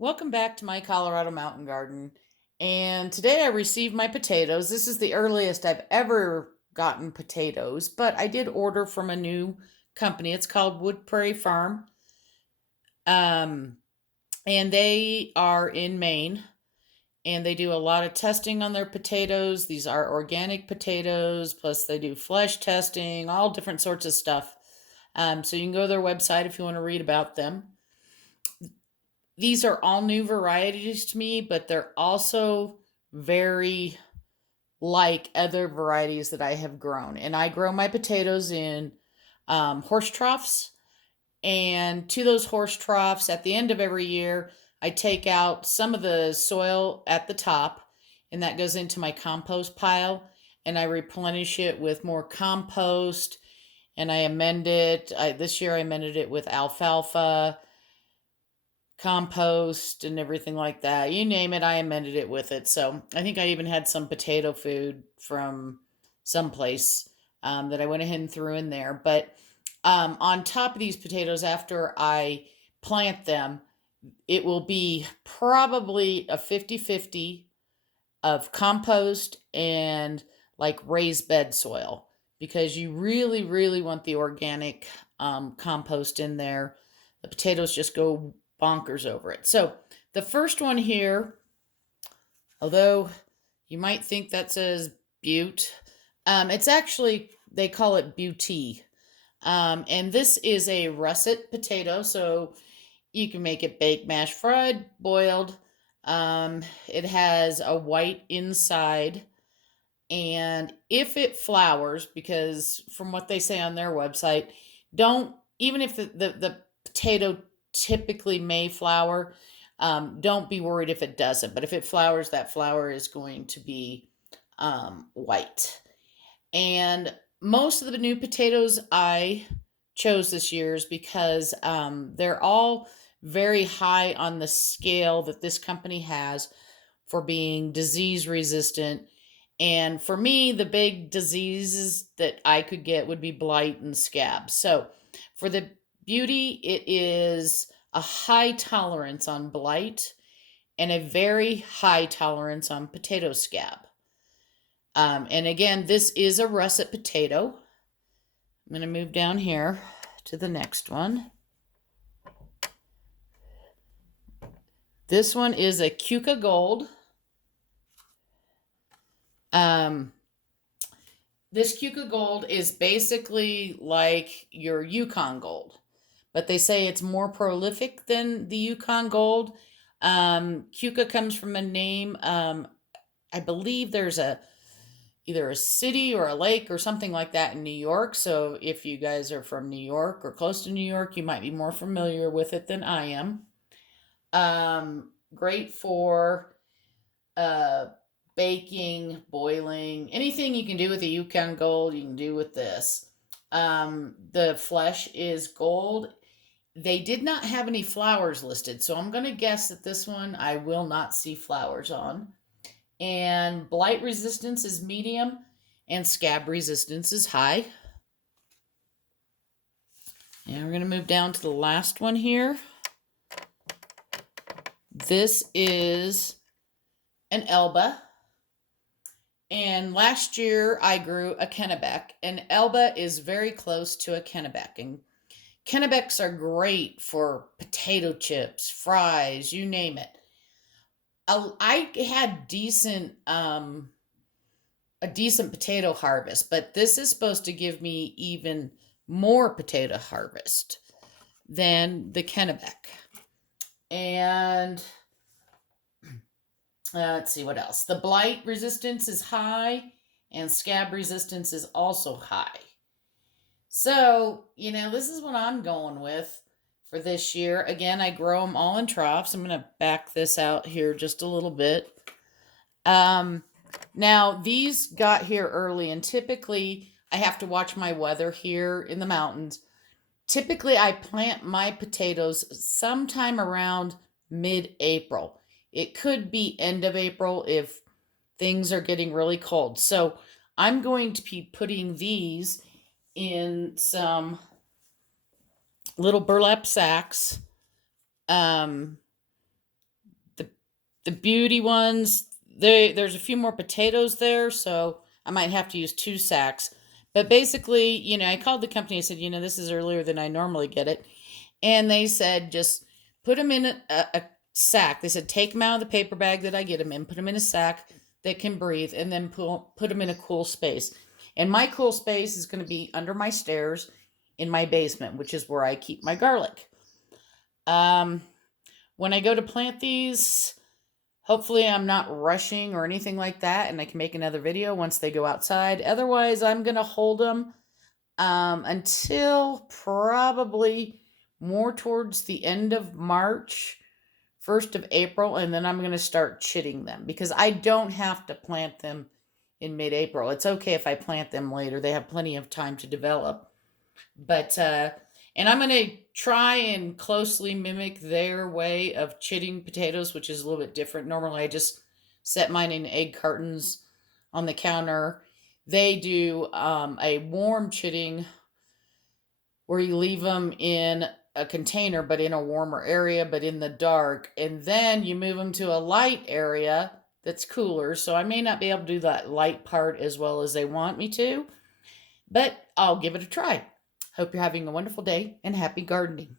Welcome back to my Colorado mountain garden. And today I received my potatoes. This is the earliest I've ever gotten potatoes, but I did order from a new company. It's called Wood Prairie Farm. Um, and they are in Maine and they do a lot of testing on their potatoes. These are organic potatoes, plus they do flesh testing, all different sorts of stuff. So you can go to their website if you want to read about them. These are all new varieties to me, but they're also very like other varieties that I have grown. And I grow my potatoes in horse troughs. And to those horse troughs, at the end of every year, I take out some of the soil at the top, and that goes into my compost pile. And I replenish it with more compost, and I amend it. This year, I amended it with alfalfa compost and everything like that. You name it, I amended it with it. So I think I even had some potato food from someplace that I went ahead and threw in there. But on top of these potatoes, after I plant them, it will be probably a 50-50 of compost and like raised bed soil because you really, really want the organic compost in there. The potatoes just go bonkers over it. So the first one here, although you might think that says Butte, it's actually, they call it Beauty. And this is a russet potato, so you can make it baked, mashed, fried, boiled. It has a white inside. And if it flowers, because from what they say on their website, don't, even if the potato typically may flower, don't be worried if it doesn't. But if it flowers, that flower is going to be white. And most of the new potatoes I chose this year is because they're all very high on the scale that this company has for being disease resistant. And for me, the big diseases that I could get would be blight and scab. So for the beauty, it is a high tolerance on blight and a very high tolerance on potato scab. And again, this is a russet potato. I'm going to move down here to the next one. This one is a Cuca Gold. This Cuca Gold is basically like your Yukon Gold, but they say it's more prolific than the Yukon Gold. Cuca comes from a name. I believe there's either a city or a lake or something like that in New York. So if you guys are from New York or close to New York, you might be more familiar with it than I am. Great for uh, baking, boiling, anything you can do with a Yukon Gold, you can do with this. The flesh is gold. They did not have any flowers listed, so I'm going to guess that this one I will not see flowers on. And blight resistance is medium, and scab resistance is high. And we're going to move down to the last one here. This is an Elba. And last year I grew a Kennebec, and Elba is very close to a Kennebec. And Kennebecs are great for potato chips, fries, you name it. I had a decent potato harvest, but this is supposed to give me even more potato harvest than the Kennebec. And let's see what else. The blight resistance is high, and scab resistance is also high. So, this is what I'm going with for this year. Again, I grow them all in troughs. I'm going to back this out here just a little bit. Now, these got here early, and typically I have to watch my weather here in the mountains. Typically, I plant my potatoes sometime around mid-April. It could be end of April if things are getting really cold. So I'm going to be putting these in some little burlap sacks. The beauty ones, there's a few more potatoes there, so I might have to use 2 sacks. But basically, I called the company. I said, this is earlier than I normally get it. And they said, just put them in a sack. They said, take them out of the paper bag that I get them in, put them in a sack that can breathe, and then put them in a cool space. And my cool space is going to be under my stairs in my basement, which is where I keep my garlic. Um, when I go to plant these, hopefully I'm not rushing or anything like that, and I can make another video once they go outside. Otherwise, I'm going to hold them until probably more towards the end of March, 1st of April, and then I'm going to start chitting them because I don't have to plant them in mid-April. It's okay if I plant them later. They have plenty of time to develop. But and I'm going to try and closely mimic their way of chitting potatoes, which is a little bit different. Normally, I just set mine in egg cartons on the counter. They do a warm chitting where you leave them in a container, but in a warmer area, but in the dark. And then you move them to a light area that's cooler. So I may not be able to do that light part as well as they want me to, but I'll give it a try. Hope you're having a wonderful day and happy gardening.